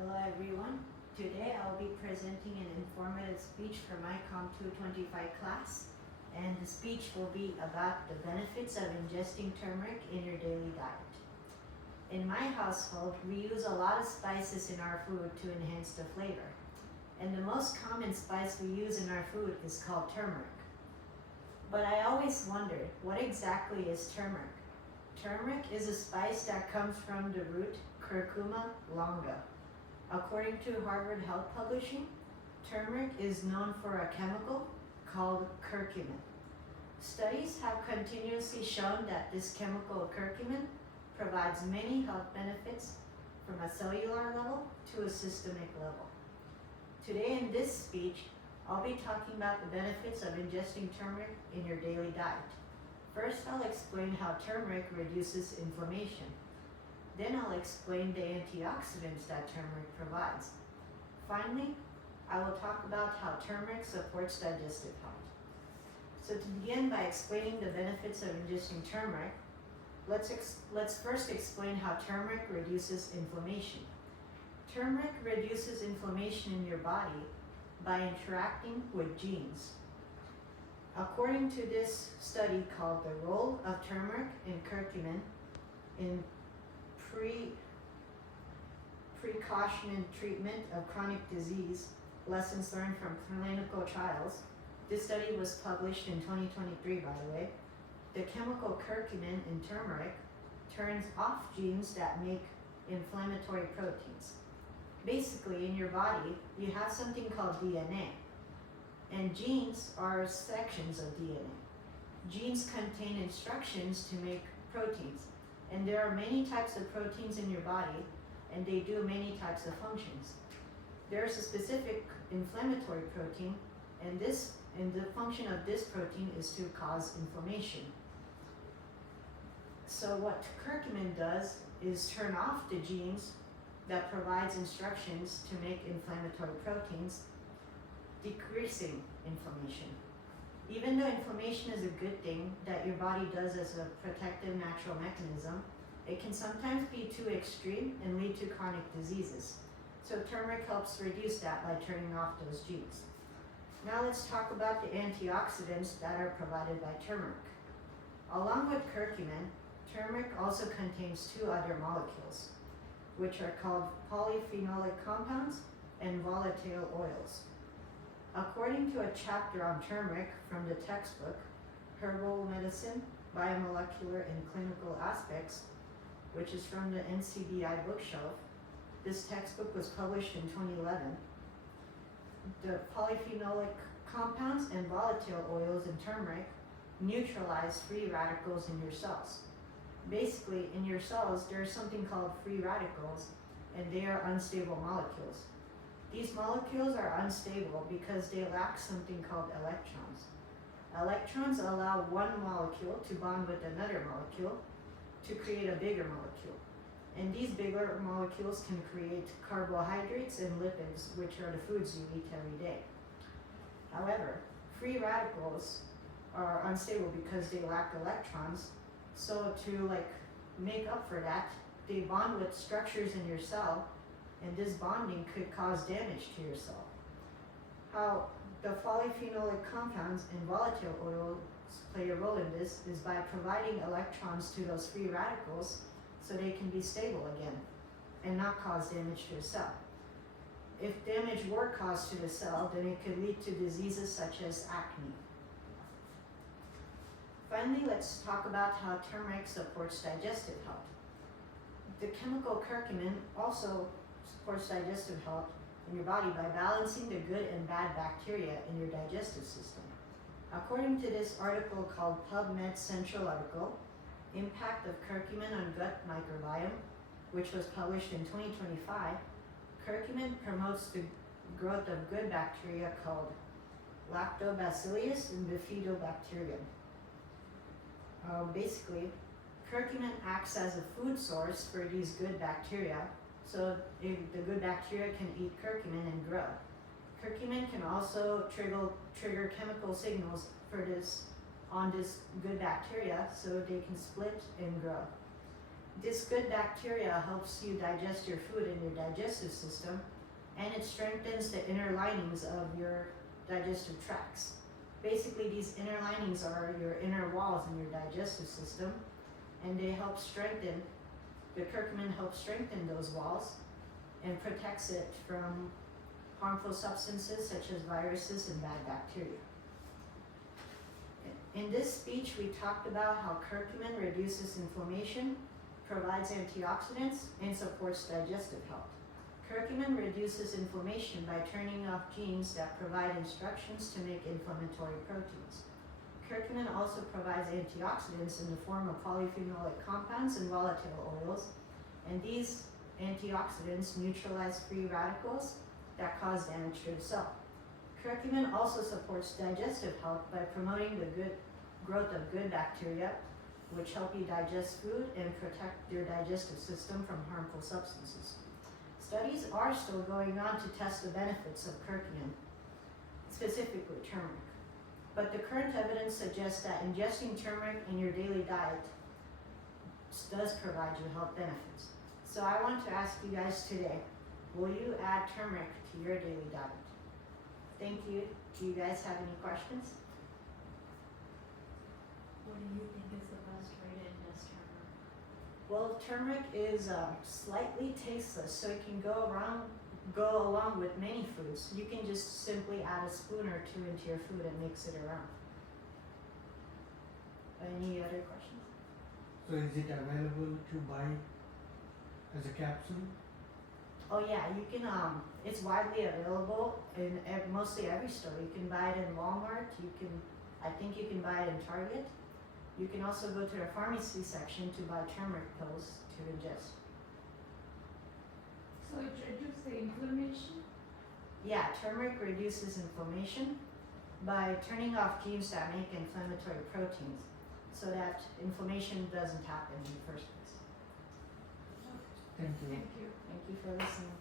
Hello everyone. Today I'll be presenting an informative speech for my COM225 class, and the speech will be about the benefits of ingesting turmeric in your daily diet. In my household, we use a lot of spices in our food to enhance the flavor, and the most common spice we use in our food is called turmeric. But I always wondered, what exactly is turmeric? Turmeric is a spice that comes from the root Curcuma longa. According to Harvard Health Publishing, turmeric is known for a chemical called curcumin. Studies have continuously shown that this chemical curcumin provides many health benefits from a cellular level to a systemic level. Today in this speech, I'll be talking about the benefits of ingesting turmeric in your daily diet. First, I'll explain how turmeric reduces inflammation. Then I'll explain the antioxidants that turmeric provides. Finally, I will talk about how turmeric supports digestive health. So to begin by explaining the benefits of ingesting turmeric, let's first explain how turmeric reduces inflammation. Turmeric reduces inflammation in your body by interacting with genes. According to this study called The Role of Turmeric and Curcumin in Precaution Treatment of Chronic Disease, Lessons Learned from Clinical Trials. This study was published in 2023, by the way. The chemical curcumin in turmeric turns off genes that make inflammatory proteins. Basically, in your body, you have something called DNA. And genes are sections of DNA. Genes contain instructions to make proteins. And there are many types of proteins in your body, and they do many types of functions. There's a specific inflammatory protein, and the function of this protein is to cause inflammation. So what curcumin does is turn off the genes that provides instructions to make inflammatory proteins, decreasing inflammation. Even though inflammation is a good thing that your body does as a protective natural mechanism, it can sometimes be too extreme and lead to chronic diseases. So turmeric helps reduce that by turning off those genes. Now let's talk about the antioxidants that are provided by turmeric. Along with curcumin, turmeric also contains two other molecules, which are called polyphenolic compounds and volatile oils. According to a chapter on turmeric from the textbook, Herbal Medicine, Biomolecular and Clinical Aspects, which is from the NCBI bookshelf, this textbook was published in 2011. The polyphenolic compounds and volatile oils in turmeric neutralize free radicals in your cells. Basically, in your cells, there's something called free radicals, and they are unstable molecules. These molecules are unstable because they lack something called electrons. Electrons allow one molecule to bond with another molecule to create a bigger molecule. And these bigger molecules can create carbohydrates and lipids, which are the foods you eat every day. However, free radicals are unstable because they lack electrons. So to make up for that, they bond with structures in your cell, and this bonding could cause damage to your cell. How the polyphenolic compounds and volatile oils play a role in this is by providing electrons to those free radicals so they can be stable again and not cause damage to the cell. If damage were caused to the cell, then it could lead to diseases such as acne. Finally, let's talk about how turmeric supports digestive health. The chemical curcumin also supports digestive health in your body by balancing the good and bad bacteria in your digestive system. According to this article called PubMed Central article, Impact of Curcumin on Gut Microbiome, which was published in 2025, curcumin promotes the growth of good bacteria called Lactobacillus and Bifidobacterium. Basically, curcumin acts as a food source for these good bacteria, so the good bacteria can eat curcumin and grow. Curcumin can also trigger chemical signals on this good bacteria so they can split and grow. This good bacteria helps you digest your food in your digestive system, and it strengthens the inner linings of your digestive tracts. Basically, these inner linings are your inner walls in your digestive system, and they help strengthen, the curcumin helps strengthen those walls and protects it from harmful substances such as viruses and bad bacteria. In this speech, we talked about how curcumin reduces inflammation, provides antioxidants, and supports digestive health. Curcumin reduces inflammation by turning off genes that provide instructions to make inflammatory proteins. Curcumin also provides antioxidants in the form of polyphenolic compounds and volatile oils, and these antioxidants neutralize free radicals that cause damage to the cell. Curcumin also supports digestive health by promoting the good growth of good bacteria, which help you digest food and protect your digestive system from harmful substances. Studies are still going on to test the benefits of curcumin, specifically turmeric. But the current evidence suggests that ingesting turmeric in your daily diet does provide you health benefits. So I want to ask you guys today, will you add turmeric to your daily diet? Thank you. Do you guys have any questions? What do you think is the best way to ingest turmeric? Well, turmeric is slightly tasteless, so it can go along with many foods. You can just simply add a spoon or two into your food and mix it around. Any other questions? So is it available to buy as a capsule? Oh yeah, you can. It's widely available in mostly every store. You can buy it in Walmart. I think you can buy it in Target. You can also go to the pharmacy section to buy turmeric pills to ingest. So it reduces the inflammation? Yeah, turmeric reduces inflammation by turning off genes that make inflammatory proteins, so that inflammation doesn't happen in the first place. Thank you. Thank you. Thank you for listening.